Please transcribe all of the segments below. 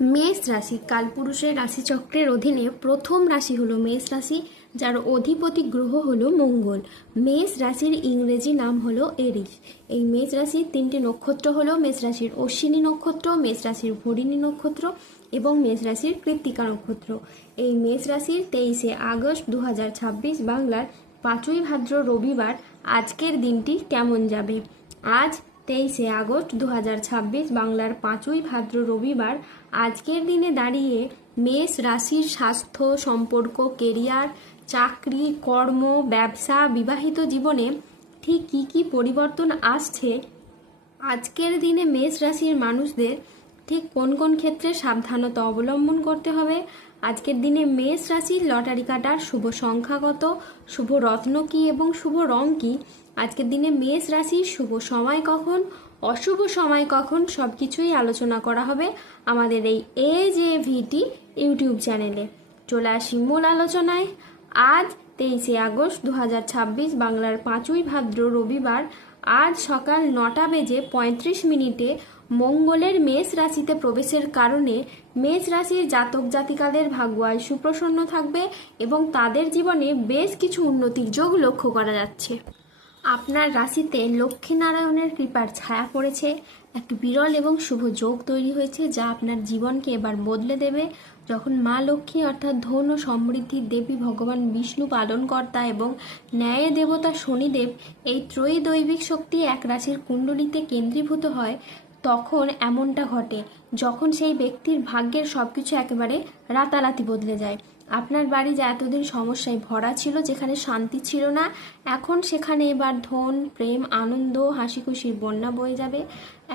মেষ রাশি কালপুরুষের রাশিচক্রের অধীনে প্রথম রাশি হলো মেষ রাশি, যার অধিপতি গ্রহ হলো মঙ্গল। মেষ রাশির ইংরেজি নাম হলো এরিস। এই মেষ রাশির তিনটি নক্ষত্র হলো মেষ রাশির অশ্বিনী নক্ষত্র, মেষ রাশির ভরিণী নক্ষত্র এবং মেষ রাশির কৃত্তিকা নক্ষত্র। এই মেষ রাশির 23শে আগস্ট 2026 বাংলার 5ই ভাদ্র রবিবার আজকের দিনটি কেমন যাবে। আজ 23শে আগস্ট 2026 বাংলার 5ই ভাদ্র রবিবার আজকের দিনে দাঁড়িয়ে মেষ রাশির স্বাস্থ্য, সম্পর্ক, কেরিয়ার, চাকরি, কর্ম, ব্যবসা, বিবাহিত জীবনে ঠিক কী কী পরিবর্তন আসছে, আজকের দিনে মেষ রাশির মানুষদের ঠিক কোন কোন ক্ষেত্রে সাবধানতা অবলম্বন করতে হবে, আজকের দিনে মেষ রাশির লটারি কাটার শুভ সংখ্যা কত, শুভ রত্ন কী এবং শুভ রং কী, আজকের দিনে মেষ রাশির শুভ সময় কখন, অশুভ সময় কখন, সব কিছুই আলোচনা করা হবে আমাদের এই AJVT ইউটিউব চ্যানেলে। চলে আসি মূল আলোচনায়। আজ 23শে আগস্ট 2026 বাংলার 5ই ভাদ্র রবিবার আজ সকাল 9:35 মঙ্গলের মেষ রাশিতে প্রবেশের কারণে মেষ রাশির জাতক জাতিকাদের ভাগ্য আয় সুপ্রসন্ন থাকবে এবং তাদের জীবনে বেশ কিছু উন্নতির যোগ লক্ষ্য করা যাচ্ছে। আপনার রাশিতে লক্ষ্মীনারায়ণের কৃপার ছায়া পড়েছে, এক বিরল এবং শুভ যোগ তৈরি হয়েছে যা আপনার জীবনকে এবার বদলে দেবে। যখন মা লক্ষ্মী অর্থাৎ ধন ও সমৃদ্ধির দেবী ভগবান বিষ্ণু পালনকর্তা এবং ন্যায় দেবতা শনিদেব এই ত্রয়ী দৈবিক শক্তি এক রাশির কুণ্ডলিতে কেন্দ্রীভূত হয়, তখন এমনটা ঘটে যখন সেই ব্যক্তির ভাগ্যের সব কিছু একেবারে রাতারাতি বদলে যায়। আপনার বাড়ি যা এতদিন সমস্যায় ভরা ছিল, যেখানে শান্তি ছিল না, এখন সেখানে এবার ধন, প্রেম, আনন্দ, হাসি খুশির বন্যা বয়ে যাবে।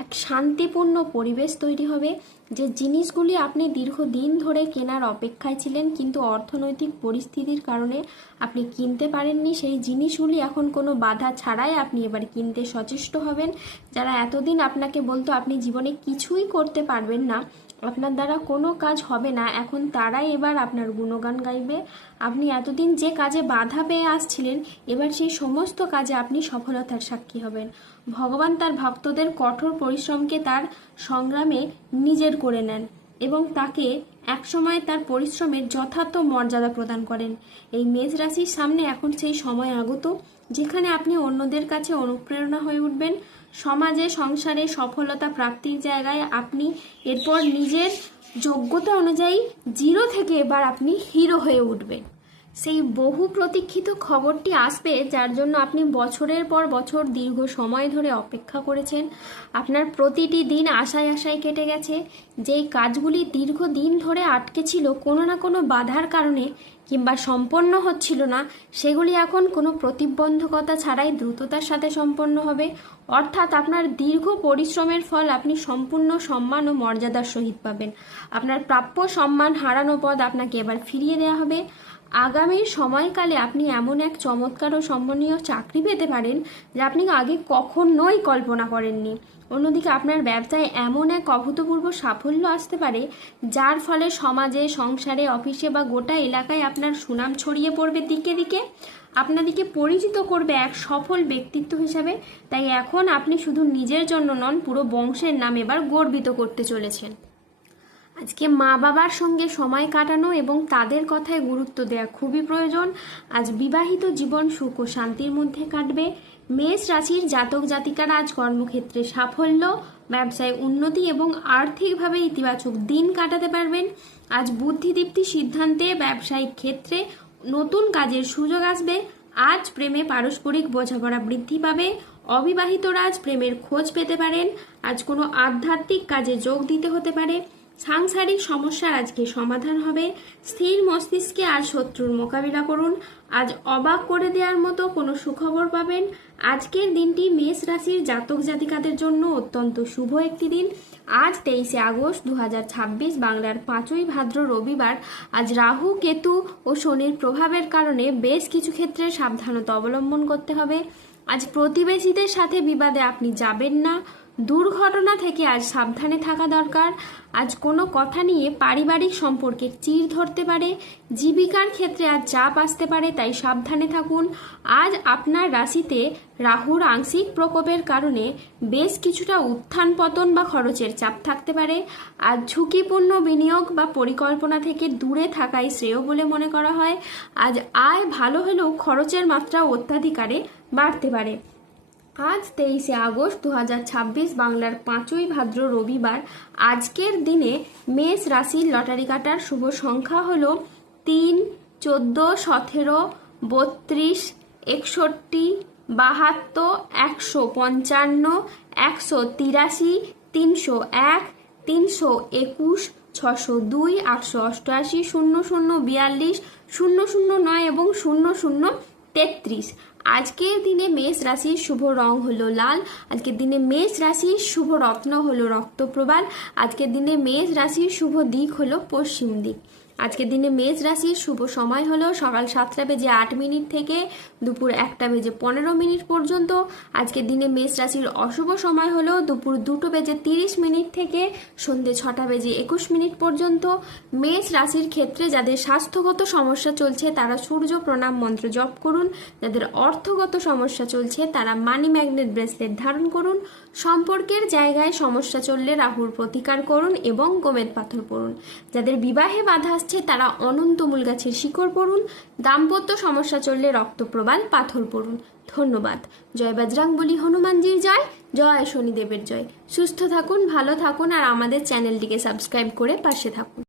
এক শান্তিপূর্ণ পরিবেশ তৈরি হবে। যে জিনিসগুলি আপনি দীর্ঘদিন ধরে কেনার অপেক্ষায় ছিলেন কিন্তু অর্থনৈতিক পরিস্থিতির কারণে আপনি কিনতে পারেননি, সেই জিনিসগুলি এখন কোনো বাধা ছাড়াই আপনি এবার কিনতে সচেষ্ট হবেন। যারা এতদিন আপনাকে বলতো আপনি জীবনে কিছুই করতে পারবেন না, আপনার দ্বারা কোনো কাজ হবে না, এখন তারাই এবার আপনার গুণগান গাইবে। আপনি এতদিন যে কাজে বাধা পেয়ে আসছিলেন, এবার সেই সমস্ত কাজে আপনি সফলতার সাক্ষী হবেন। ভগবান তার ভক্তদের কঠোর পরিশ্রমকে তার সংগ্রামে নিজের করে নেন এবং তাকে একসময় তার পরিশ্রমের যথার্থ মর্যাদা প্রদান করেন। এই মেষ রাশির সামনে এখন সেই সময় আগত যেখানে আপনি অন্যদের কাছে অনুপ্রেরণা হয়ে উঠবেন। সমাজে, সংসারে সফলতা প্রাপ্তির জায়গায় আপনি এরপর নিজের যোগ্যতা অনুযায়ী জিরো থেকে এবার আপনি হিরো হয়ে উঠবেন। সেই বহু প্রতীক্ষিত খবরটি আসবে যার জন্য আপনি বছরের পর বছর দীর্ঘ সময় ধরে অপেক্ষা করেছেন। আপনার প্রতিটি দিন আশায় আশায় কেটে গেছে। যেই কাজগুলি দীর্ঘদিন ধরে আটকে ছিল কোনো না কোনো বাধার কারণে কিংবা সম্পন্ন হচ্ছিল না, সেগুলি এখন কোনো প্রতিবন্ধকতা ছাড়াই দ্রুততার সাথে সম্পন্ন হবে। অর্থাৎ আপনার দীর্ঘ পরিশ্রমের ফল আপনি সম্পূর্ণ সম্মান ও মর্যাদার সহিত পাবেন। আপনার প্রাপ্য সম্মান হারানো পদ আপনাকে এবার ফিরিয়ে দেওয়া হবে। আগামী সময়কালে আপনি এমন এক চমৎকার ও সম্মানীয় চাকরি পেতে পারেন যা আপনি আগে কখনোই কল্পনা করেননি। অন্যদিকে আপনার ব্যবসায় এমন এক অভূতপূর্ব সাফল্য আসতে পারে যার ফলে সমাজে, সংসারে, অফিসে বা গোটা এলাকায় আপনার সুনাম ছড়িয়ে পড়বে দিকে দিকে। আপনাদেরকে পরিচিত করবে এক সফল ব্যক্তিত্ব হিসাবে। তাই এখন আপনি শুধু নিজের জন্য নন, পুরো বংশের নাম এবার গর্বিত করতে চলেছেন। আজকে মা বাবার সঙ্গে সময় কাটানো এবং তাদের কথায় গুরুত্ব দেওয়া খুবই প্রয়োজন। আজ বিবাহিত জীবন সুখ ও শান্তির মধ্যে কাটবে। মেষ রাশির জাতক জাতিকারা আজ কর্মক্ষেত্রে সাফল্য, ব্যবসায় উন্নতি এবং আর্থিকভাবে ইতিবাচক দিন কাটাতে পারবেন। আজ বুদ্ধিদীপ্তি সিদ্ধান্তে ব্যবসায়িক ক্ষেত্রে নতুন কাজের সুযোগ আসবে। আজ প্রেমে পারস্পরিক বোঝাপড়া বৃদ্ধি পাবে। অবিবাহিতরা আজ প্রেমের খোঁজ পেতে পারেন। আজ কোনো আধ্যাত্মিক কাজে যোগ দিতে হতে পারে। সাংসারিক সমস্যার আজকে সমাধান হবে। স্থির মস্তিষ্কে আজ শত্রুর মোকাবিলা করুন। আজ অবাক করে দেওয়ার মতো কোনো সুখবর পাবেন। আজকের দিনটি মেষ রাশির জাতক জাতিকাদের জন্য অত্যন্ত শুভ একটি দিন। আজ 23শে আগস্ট 2026 বাংলার 5ই ভাদ্র রবিবার আজ রাহু, কেতু ও শনির প্রভাবের কারণে বেশ কিছু ক্ষেত্রে সাবধানতা অবলম্বন করতে হবে। আজ প্রতিবেশীদের সাথে বিবাদে আপনি যাবেন না। দুর্ঘটনা থেকে আজ সাবধানে থাকা দরকার। আজ কোনো কথা নিয়ে পারিবারিক সম্পর্কে চিড় ধরতে পারে। জীবিকার ক্ষেত্রে আজ চাপ আসতে পারে, তাই সাবধানে থাকুন। আজ আপনার রাশিতে রাহুর আংশিক প্রকোপের কারণে বেশ কিছুটা উত্থান পতন বা খরচের চাপ থাকতে পারে। আজ ঝুঁকিপূর্ণ বিনিয়োগ বা পরিকল্পনা থেকে দূরে থাকাই শ্রেয় বলে মনে করা হয়। আজ আয় ভালো হলেও খরচের মাত্রা অত্যাধিকারে বাড়তে পারে। আজ 23শে আগস্ট 2026 বাংলার 5ই ভাদ্র রবিবার। আজকের দিনে মেষ রাশির লটারি কাটার শুভ সংখ্যা হলো 3, 14, 17, 32, 61, 72, 155, 183, 301, 321, 602, 888, 0042, 009 এবং 0033। আজকের দিনে মেষ রাশির শুভ রং হলো লাল। আজকের দিনে মেষ রাশির শুভ রত্ন হলো রক্তপ্রবাল। আজকের দিনে মেষ রাশির শুভ দিক হলো পশ্চিম দিক। আজকের দিনে মেষ রাশির শুভ সময় হলো সকাল 7:08 থেকে দুপুর 1:15 পর্যন্ত। আজকের দিনে মেষ রাশির অশুভ সময় হলো দুপুর 2:30 থেকে সন্ধ্যে 6:21 পর্যন্ত। মেষ রাশির ক্ষেত্রে যাদের স্বাস্থ্যগত সমস্যা চলছে তারা সূর্য প্রণাম মন্ত্র জপ করুন। যাদের অর্থগত সমস্যা চলছে তারা মানি ম্যাগনেট ব্রেসলেট ধারণ করুন। সম্পর্কের জায়গায় সমস্যা চললে রাহুর প্রতিকার করুন এবং গোমেদ পাথর পড়ুন। যাদের বিবাহে বাধা আসছে তারা অনন্ত মূল গাছের শিকড় পড়ুন। দাম্পত্য সমস্যা চললে রক্তপ্রবাল পাথর পড়ুন। ধন্যবাদ। জয় বজরংবলী হনুমানজির জয়, জয় শনিদেবের জয়। সুস্থ থাকুন, ভালো থাকুন আর আমাদের চ্যানেলটিকে সাবস্ক্রাইব করে পাশে থাকুন।